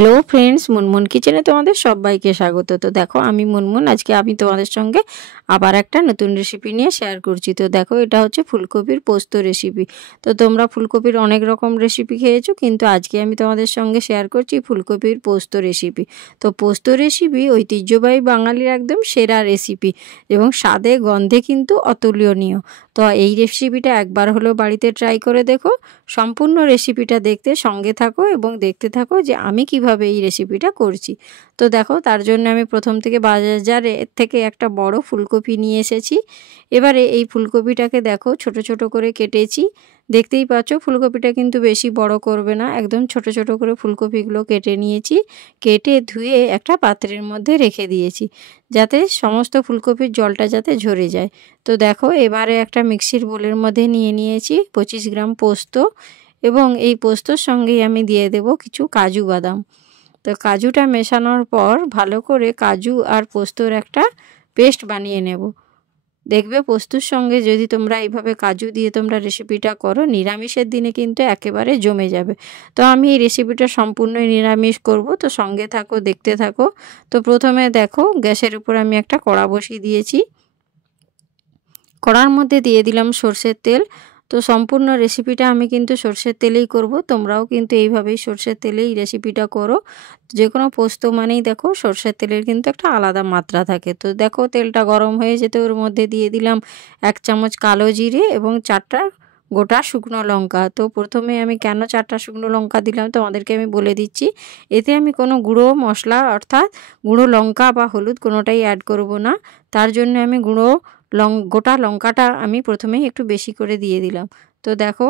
Hello friends, Munmun কিচেনে তোমাদের সবাইকে স্বাগত। তো দেখো, আমি মুনমুন। আজকে আমি তোমাদের সঙ্গে আবার একটা নতুন রেসিপি নিয়ে শেয়ার করছি। তো দেখো, এটা হচ্ছে ফুলকপির পোস্ত রেসিপি। তো তোমরা ফুলকপির অনেক রকম রেসিপি খেয়েছো, কিন্তু আজকে আমি তোমাদের সঙ্গে শেয়ার করছি ফুলকপির পোস্ত রেসিপি। তো পোস্ত রেসিপি ঐতিহ্যবাহী বাঙালির একদম সেরা রেসিপি এবং স্বাদে গন্ধে কিন্তু অতুলনীয়। তো এই রেসিপিটা একবার হলেও বাড়িতে ট্রাই করে দেখো। সম্পূর্ণ রেসিপিটা দেখতে সঙ্গে থাকো এবং দেখতে থাকো যে আমি কিভাবে এই রেসিপিটা করছি। তো দেখো, তার জন্য আমি প্রথম থেকে বাজারে থেকে একটা বড় ফুলকপি নিয়ে এসেছি। এবারে এই ফুলকপিটাকে দেখো ছোট ছোট করে কেটেছি। দেখতেই পাচ্ছ, ফুলকপিটা কিন্তু বেশি বড় করবে না, একদম ছোট ছোট করে ফুলকপিগুলো কেটে নিয়েছি। কেটে ধুয়ে একটা পাত্রের মধ্যে রেখে দিয়েছি, যাতে সমস্ত ফুলকপির জলটা যাতে ঝরে যায়। তো দেখো, এবারে একটা মিক্সির বোলের মধ্যে নিয়ে নিয়েছি 25 গ্রাম পোস্ত, এবং এই পোস্তর সঙ্গেই আমি দিয়ে দেব কিছু কাজু বাদাম। তো কাজুটা মেশানোর পর ভালো করে কাজু আর পোস্তর একটা পেস্ট বানিয়ে নেব। দেখবে, পোস্তর সঙ্গে যদি তোমরা এইভাবে কাজু দিয়ে তোমরা রেসিপিটা করো, নিরামিষের দিনে কিন্তু একেবারে জমে যাবে। তো আমি এই রেসিপিটা সম্পূর্ণই নিরামিষ করব, তো সঙ্গে থাকো, দেখতে থাকো। তো প্রথমে দেখো, গ্যাসের উপর আমি একটা কড়া বসিয়ে দিয়েছি। কড়ার মধ্যে দিয়ে দিলাম সর্ষের তেল। তো সম্পূর্ণ রেসিপিটা আমি কিন্তু সর্ষের তেলেই করব, তোমরাও কিন্তু এইভাবেই সর্ষের তেলেই রেসিপিটা করো। যে কোনো পোস্ত মানেই দেখো সর্ষের তেলের কিন্তু একটা আলাদা মাত্রা থাকে। তো দেখো, তেলটা গরম হয়ে যেতে ওর মধ্যে দিয়ে দিলাম 1 চামচ কালো জিরে এবং 4টা গোটা শুকনো লঙ্কা। তো প্রথমে আমি কেন 4টা শুকনো লঙ্কা দিলাম তোমাদেরকে আমি বলে দিচ্ছি। এতে আমি কোনো গুঁড়ো মশলা অর্থাৎ গুঁড়ো লঙ্কা বা হলুদ কোনোটাই অ্যাড করব না। তার জন্য আমি গোটা লঙ্কাটা আমি প্রথমেই একটু বেশি করে দিয়ে দিলাম। তো দেখো,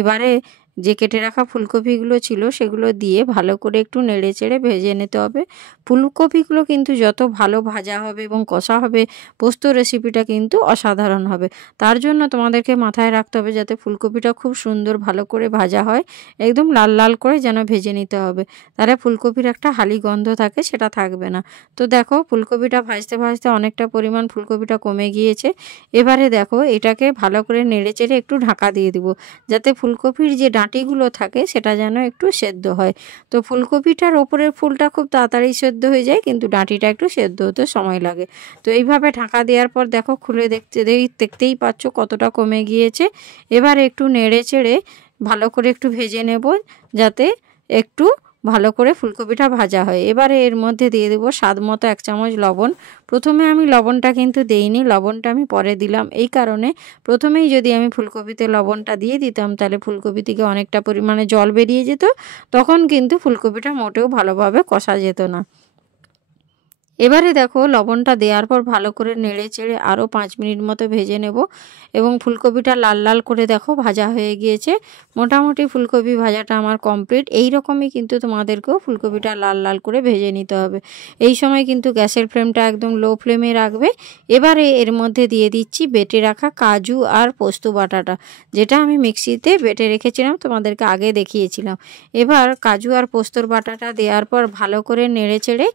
এবারে যে কেটে রাখা ফুলকপিগুলো ছিল সেগুলো দিয়ে ভালো করে একটু নেড়ে চেড়ে ভেজে নিতে হবে। ফুলকপিগুলো কিন্তু যত ভালো ভাজা হবে এবং কষা হবে, পোস্ত রেসিপিটা কিন্তু অসাধারণ হবে। তার জন্য তোমাদেরকে মাথায় রাখতে হবে যাতে ফুলকপিটা খুব সুন্দর ভালো করে ভাজা হয়, একদম লাল লাল করে যেন ভেজে নিতে হবে। তাহলে ফুলকপির একটা হালি গন্ধ থাকে, সেটা থাকবে না। তো দেখো, ফুলকপিটা ভাজতে ভাজতে অনেকটা পরিমাণ ফুলকপিটা কমে গিয়েছে। এবারে দেখো, এটাকে ভালো করে নেড়ে চেড়ে একটু ঢাকা দিয়ে দিব, যাতে ফুলকপির যে ডাঁটিগুলো থাকে সেটা যেন একটু সেদ্ধ হয়। তো ফুলকপিটার ওপরের ফুলটা খুব তাড়াতাড়ি সেদ্ধ হয়ে যায়, কিন্তু ডাঁটিটা একটু সেদ্ধ হতে সময় লাগে। তো এইভাবে ঢাকা দেওয়ার পর দেখো, খুলে দেখতেই পাচ্ছ কতটা কমে গিয়েছে। এবারে একটু নেড়ে চেড়ে ভালো করে একটু ভেজে নেব, যাতে একটু ভালো করে ফুলকপিটা ভাজা হয়। এবারে এর মধ্যে দিয়ে দেবো স্বাদ মতো 1 চামচ লবণ। প্রথমে আমি লবণটা কিন্তু দেইনি, লবণটা আমি পরে দিলাম। এই কারণে প্রথমেই যদি আমি ফুলকপিতে লবণটা দিয়ে দিতাম, তাহলে ফুলকপি থেকে অনেকটা পরিমাণে জল বেরিয়ে যেত, তখন কিন্তু ফুলকপিটা মোটেও ভালোভাবে কষা যেত না। এবারে দেখো, লবণটা দেওয়ার পর ভালো করে নেড়ে চেড়ে আরও 5 মিনিট মতো ভেজে নেব, এবং ফুলকপিটা লাল লাল করে দেখো ভাজা হয়ে গিয়েছে। মোটামুটি ফুলকপি ভাজাটা আমার কমপ্লিট। এই রকমই কিন্তু তোমাদেরকেও ফুলকপিটা লাল লাল করে ভেজে নিতে হবে। এই সময় কিন্তু গ্যাসের ফ্লেমটা একদম লো ফ্লেমে রাখবে। এবারে এর মধ্যে দিয়ে দিচ্ছি বেটে রাখা কাজু আর পোস্ত বাটাটা, যেটা আমি মিক্সিতে বেটে রেখেছিলাম, তোমাদেরকে আগে দেখিয়েছিলাম। এবার কাজু আর পোস্তর বাটাটা দেওয়ার পর ভালো করে নেড়ে চেড়ে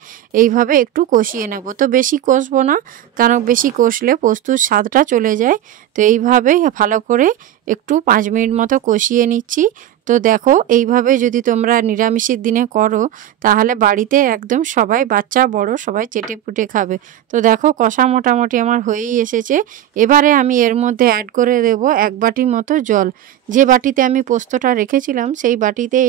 এইভাবে একটু কষিয়ে নেব। তো বেশি কষবো না, কারণ বেশি কষলে পোস্তুর স্বাদটা চলে যায়। তো এইভাবেই ভালো করে একটু 5 মিনিট মতো কষিয়ে নিচ্ছি। তো দেখো, এইভাবে যদি তোমরা নিরামিষের দিনে করো, তাহলে বাড়িতে একদম সবাই, বাচ্চা বড় সবাই চেটে পুটে খাবে। তো দেখো, কষা মোটামুটি আমার হয়েই এসেছে। এবারে আমি এর মধ্যে অ্যাড করে দেব 1 বাটি মতো জল। যে বাটিতে আমি পোস্তটা রেখেছিলাম সেই বাটিতে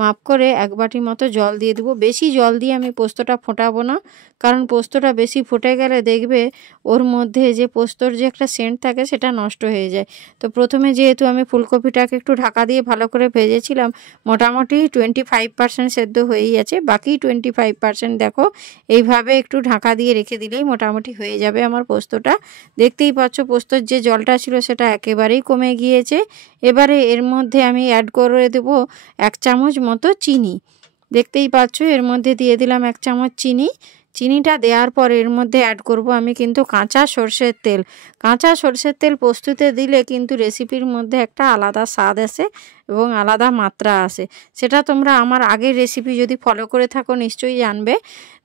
মাপ করে 1 বাটি মতো জল দিয়ে দেবো। বেশি জল দিয়ে আমি পোস্তটা ফোটাবো না, কারণ পোস্তটা বেশি ফুটে গেলে দেখবে ওর মধ্যে যে পোস্তর যে একটা সেন্ট থাকে সেটা নষ্ট হয়ে যায়। তো প্রথমে যেহেতু আমি ফুলকপিটাকে একটু ঢাকা দিয়ে ভালো করে ভেজেছিলাম, মোটামুটি 25% সেদ্ধ হয়েই আছে। বাকি 25% দেখো, এইভাবে একটু ঢাকা দিয়ে রেখে দিলেই মোটামুটি হয়ে যাবে আমার পোস্তটা। দেখতেই পাচ্ছ, পোস্তর যে জলটা ছিল সেটা একেবারেই কমে গিয়েছে। এবারে এর মধ্যে আমি অ্যাড করে দেব 1 চামচ মতো চিনি। দেখতেই পাচ্ছ, এর মধ্যে দিয়ে দিলাম 1 চামচ চিনি। চিনিটা দেওয়ার পর এর মধ্যে অ্যাড করব আমি কিন্তু কাঁচা সর্ষের তেল। কাঁচা সর্ষের তেল পোস্ততে দিলে কিন্তু রেসিপির মধ্যে একটা আলাদা স্বাদ আসে এবং আলাদা মাত্রা আসে। সেটা তোমরা আমার আগের রেসিপি যদি ফলো করে থাকো নিশ্চয়ই জানবে।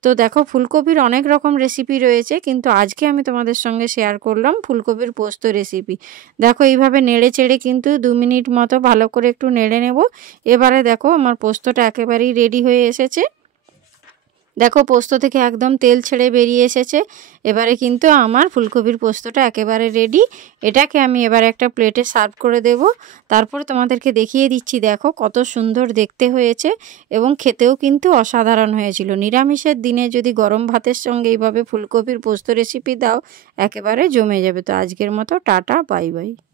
তো দেখো, ফুলকপির অনেক রকম রেসিপি রয়েছে, কিন্তু আজকে আমি তোমাদের সঙ্গে শেয়ার করলাম ফুলকপির পোস্ত রেসিপি। দেখো, এইভাবে নেড়ে চেড়ে কিন্তু 2 মিনিট মতো ভালো করে একটু নেড়ে নেব। এবারে দেখো, আমার পোস্তটা একেবারেই রেডি হয়ে এসেছে। দেখো পোস্ত থেকে একদম তেল ছেড়ে বেরিয়ে এসেছে। এবারে কিন্তু আমার ফুলকপির পোস্তটা একেবারে রেডি। এটাকে আমি এবারে একটা প্লেটে সার্ভ করে দেব। তারপরে তোমাদেরকে দেখিয়ে দিচ্ছি, দেখো কত সুন্দর দেখতে হয়েছে এবং খেতেও কিন্তু অসাধারণ হয়েছিল। নিরামিষের দিনে যদি গরম ভাতের সঙ্গে এইভাবে ফুলকপির পোস্ত রেসিপি দাও, একেবারে জমে যাবে। তো আজকের মতো টাটা, বাই বাই।